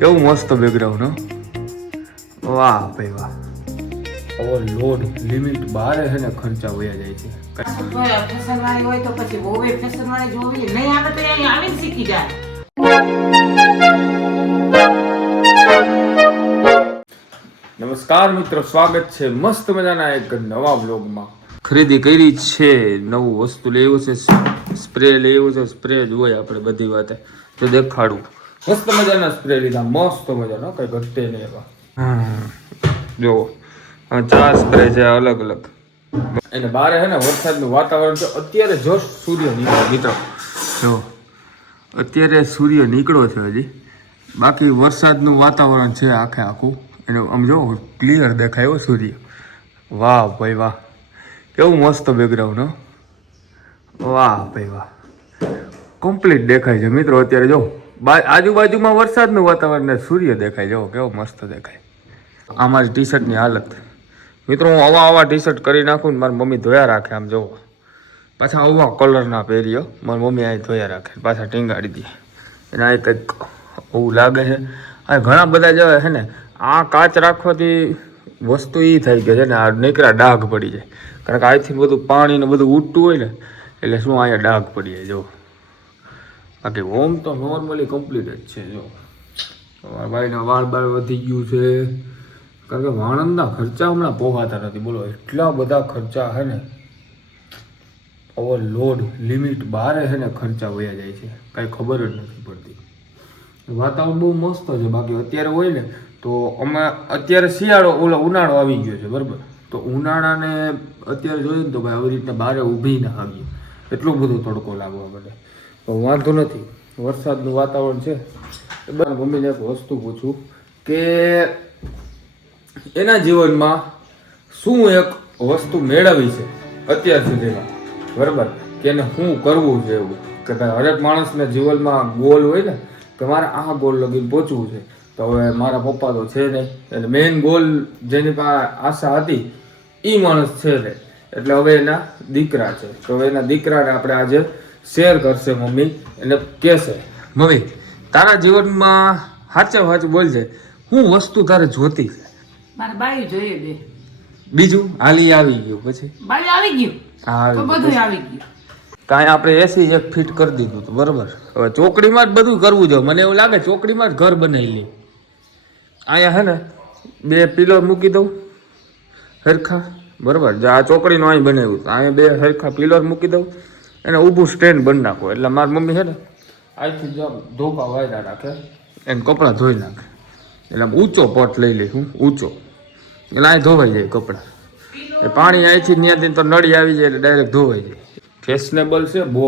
કેવું મસ્ત બેકગ્રાઉન્ડ હો. વાહ ભાઈ વાહ. લોડ લિમિટ બહાર છે ને ખર્ચા વયા જાય છે. ફેશન વાળી હોય તો પછી બહુ ફેશન વાળી જોવી નહીં આવે તો અહીં આવીને શીખી જાય. નમસ્કાર મિત્રો, સ્વાગત છે મસ્ત મજાના એક નવા વ્લોગમાં. ખરીદી કરી છે, નવું વસ્તુ લેવું છે, સ્પ્રે લેવું છે. સ્પ્રે જોઈએ આપણે બધી વાતે તો દેખાડું. મસ્ત મજાના સ્પ્રે લીધા, મસ્ત મજાનો, કઈ ઘટે નહીં એવા. જો 4 સ્પ્રે છે અલગ અલગ. એને બારે છે ને વરસાદનું વાતાવરણ છે. અત્યારે જસ્ટ સૂર્ય નીકળ્યો મિત્રો. જો અત્યારે સૂર્ય નીકળ્યો છે હજી, બાકી વરસાદનું વાતાવરણ છે આખે આખું. એને આમ જો ક્લિયર દેખાય સૂર્ય. વાહ ભાઈ વાહ, કેવું મસ્ત બેકગ્રાઉન્ડ હો. વાહ ભાઈ વાહ, કમ્પ્લીટ દેખાય છે મિત્રો. અત્યારે જો આજુબાજુમાં વરસાદનું વાતાવરણ ને સૂર્ય દેખાય. જો કેવો મસ્ત દેખાય. આ મારી ટી શર્ટની હાલત મિત્રો, હું આવા ટી શર્ટ કરી નાખું ને મારી મમ્મી ધોયા રાખે. આમ જોવો, પાછા આવા કલરના પહેર્યો મારી મમ્મી આ ધોયા રાખે, પાછા ટીંગાડી દે. એને આ કંઈક એવું લાગે છે. આ ઘણા બધા જે છે ને, આ કાચ રાખવાથી વસ્તુ એ થાય કે છે ને, આ નીકળ્યા ડાઘ પડી જાય. કારણ કે અહીંથી બધું પાણી ને બધું ઉડતું હોય ને, એટલે શું અહીંયા ડાઘ પડી જાય. જો બાકી હોમ તો નોર્મલી કમ્પ્લીટ જ છે. જો ભાઈના વાળ બાળ વધી ગયું છે, કારણ કે વાણંદના ખર્ચા હમણાં પોહાતા નથી. બોલો, એટલા બધા ખર્ચા છે ને, ઓવરલોડ લિમિટ બહાર છે ને ખર્ચા વયા જાય છે, કાંઈ ખબર જ નથી પડતી. વાતાવરણ બહુ મસ્ત છે. બાકી અત્યારે હોય ને તો અમે અત્યારે શિયાળો ઉનાળો આવી ગયો છે બરાબર. તો ઉનાળાને અત્યારે જોઈએ ને તો ભાઈ આવી રીતના બહાર ઊભી ના આવી, એટલો બધો તડકો લાગવા મળે. તો વાંધો નથી, વરસાદનું વાતાવરણ છે. એ બધા મમ્મીને એક વસ્તુ પૂછું કે એના જીવનમાં શું એક વસ્તુ મેળવી છે અત્યાર સુધીમાં બરાબર, કે એને શું કરવું છે એવું. કે ભાઈ હરેક માણસના જીવનમાં ગોલ હોય ને કે મારે આ ગોલ લગીને પહોંચવું છે. તો હવે મારા પપ્પા તો છે નહીં, એટલે મેઇન ગોલ જેની પાસે આશા હતી એ માણસ છે નહીં. એટલે હવે એના દીકરા છે, તો હવે એના દીકરાને આપણે આજે શેર કરશે. મમ્મી એને કહેશે, મમ્મી તારા જીવનમાં સાચું બોલજે, શું વસ્તુ તારે જોતી છે? મારે બાયું જોઈએ બે. બીજું હાલી આવી ગયું, પછી બાયું આવી ગયું, હા તો બધું આવી ગયું. કાંઈ આપણે એસી એક ફિટ કરી દીધું હતું બરાબર. હવે ચોકડીમાં જ બધું કરવું જોઈએ. મને એવું લાગે ચોકડીમાં જ ઘર બનાવી લે. અહીંયા હે ને 2 પિલર મૂકી દઉં હરખા બરાબર. જે આ ચોકડીનું અહીં બનાવ્યું, અહીંયા 2 હરખા પિલર મૂકી દઉં, એને ઊભું સ્ટેન્ડ બની નાખો. એટલે મારી મમ્મી છે ને અહીંથી જો ધોકા વાયરા રાખે, એને કપડાં ધોઈ નાખે. એટલે આમ ઊંચો પટ લઈ લઈ હું ઊંચો, એટલે અહીં ધોવાઈ જાય કપડાં. પાણી અહીંથી ત્યાંથી તો નળી આવી જાય એટલે ડાયરેક્ટ ધોવાઈ જાય. ફેશનેબલ છે બહુ.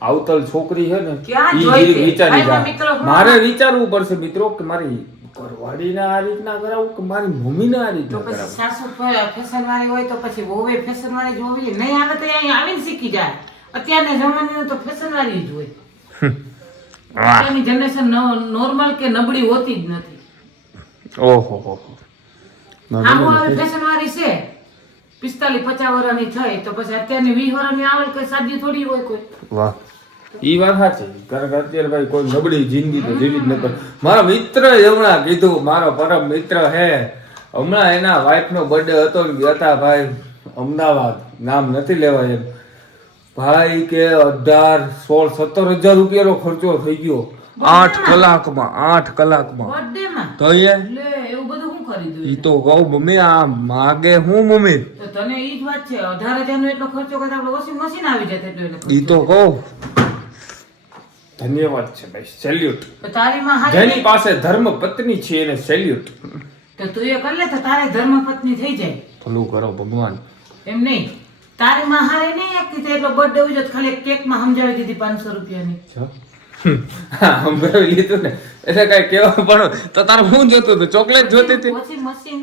આવતલ છોકરી છે ને, વિચારી જાય. મારે વિચારવું પડશે મિત્રો કે મારી ઘરવાળીને આ રીતના કરાવું કે મારી મમ્મીને આ રીતના કરાવું. સાસુ ફેશન વાળી હોય તો પછી બહુ ફેશન વાળી જોવી નહીં આવે તો અહીં આવીને શીખી જાય. અત્યારના જમાનાનું તો ફેશન વાળી જ હોય. અત્યારની જનરેશન નોર્મલ કે નબળી હોતી જ નથી. ઓહો હો, ફેશન વાળી છે 45-50 વર્ષની થઈ તો પછી અત્યારની 20 વર્ષની આવે કોઈ સાદી થોડી હોય કોઈ. વાહ, ઈ વાત સાચી. કારણ કે અત્યારે ભાઈ કોઈ નબળી જિંદગી તો જીવી જ નથી. મારા મિત્ર હમણાં કીધું, મારો પરમ મિત્ર હે, હમણાં એના વાઈફ નો બર્થડે હતો ને ગયા હતા ભાઈ અમદાવાદ, નામ નથી લેવાય એમ. ભાઈ કે 18-16-17 હજાર રૂપિયાનો ખર્ચો થઈ ગયો 8 કલાકમાં. 8 કલાકમાં તો એવું બધું હું ખરીદું. ઈ તો કહું મમ્મી આ માગે હું મમ્મી. તો તને ઈ જ વાત છે, 18,000 નો એટલો ખર્ચો કરતા આપણે વોશિંગ મશીન આવી જાય એટલો. ઈ તો કહું ધન્યવાદ છે ભાઈ, સેલ્યુટ. તારી માં જેની પાસે ધર્મ પત્ની છે એને સેલ્યુટ. તો તું એ કર લે તો તારે ધર્મ પત્ની થઈ જાય. ભલું કરો ભગવાન. એમ નહીં, તારી માં હારે નહીં એકથી એટલો બર્થડે ઉજ્યો ખાલી કેક માં સમજાવી દીધી 500 રૂપિયાની. સમજાવી લીધું ને એટલે કઈ કેવા પણ તો તારે શું જોતું હતું? ચોકલેટ જોતી હતી? Washing machine.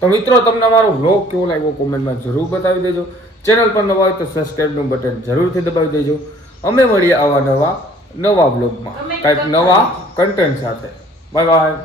તો મિત્રો તમને અમારો વ્લોગ કેવો લાગ્યો કોમેન્ટમાં જરૂર બતાવી દેજો. ચેનલ પર નવા હોય તો સબસ્ક્રાઇબનું બટન જરૂરથી દબાવી દેજો. અમે મળીએ આવા નવા વ્લોગમાં કંઈક નવા કન્ટેન્ટ સાથે. Bye bye.